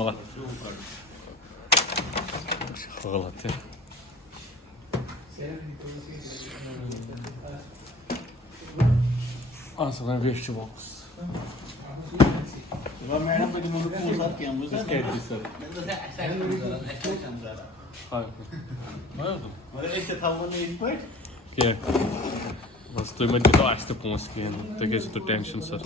Şokolat. Şokolat ya. Aslan vegetables. Madam को जो मुझे पूछा क्या मुझे Sketchy sir. Hayır. मतलब इससे था वो नहीं input Ki. Bas tu imagine to açtı pons ki. Tek es tu tension sir.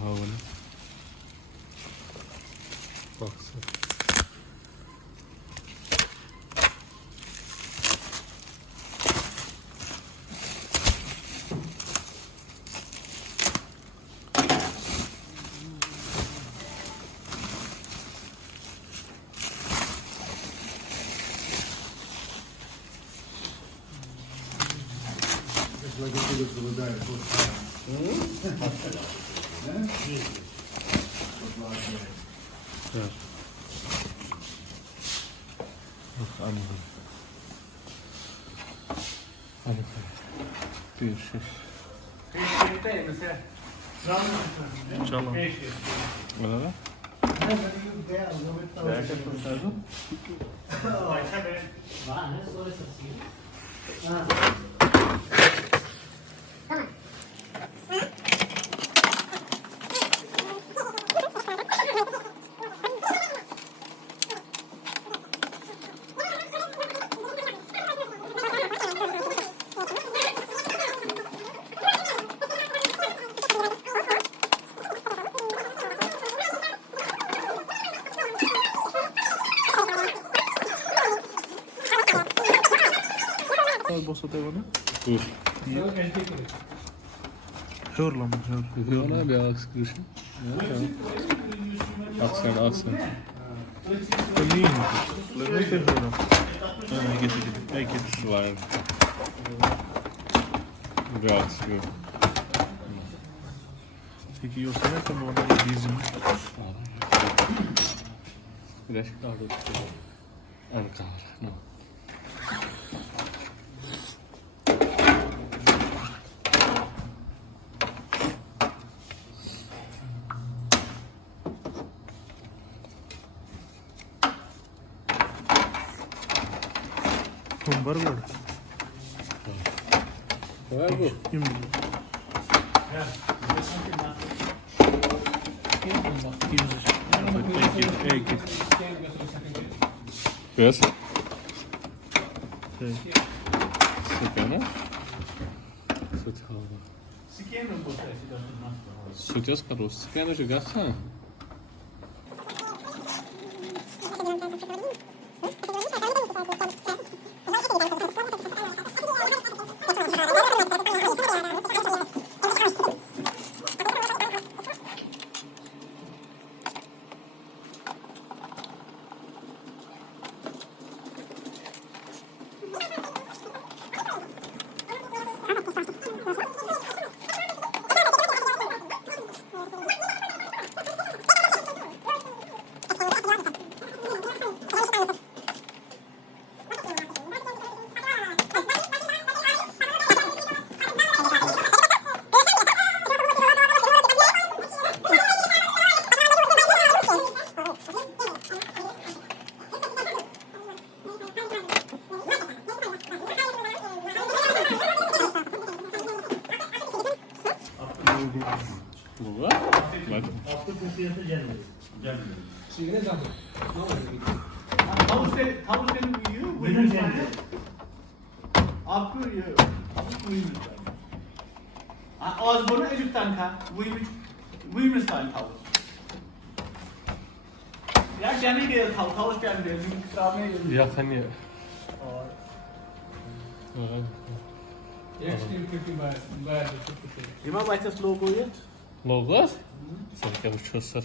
Havalı. Baksana. Evet. Anladım. Hadi. Bir şey. Çalo. Öyle mi? Değerli kurtardım. Bossa devamı. Buyur. Hör lan. Hör lan bir akskırışın. Aksan. İyi mi? Ne yapıyorsun? Getir. Var. Bir akskırıyor. Peki yoksa ne kadar orada bizim? Biraz kaldı. Ankara. No. बरोबर kim Yes. Сейчас хорошо. Скажи, же гаса. Az bunu Elif'ten kal. Buymuş tane tavuk. Ya kendi geliyor tavuk geldi. Bizim kıramaya geliyor. Ya hani. Ima başta slow koyuyor. Logos? Sen de uçuyorsun.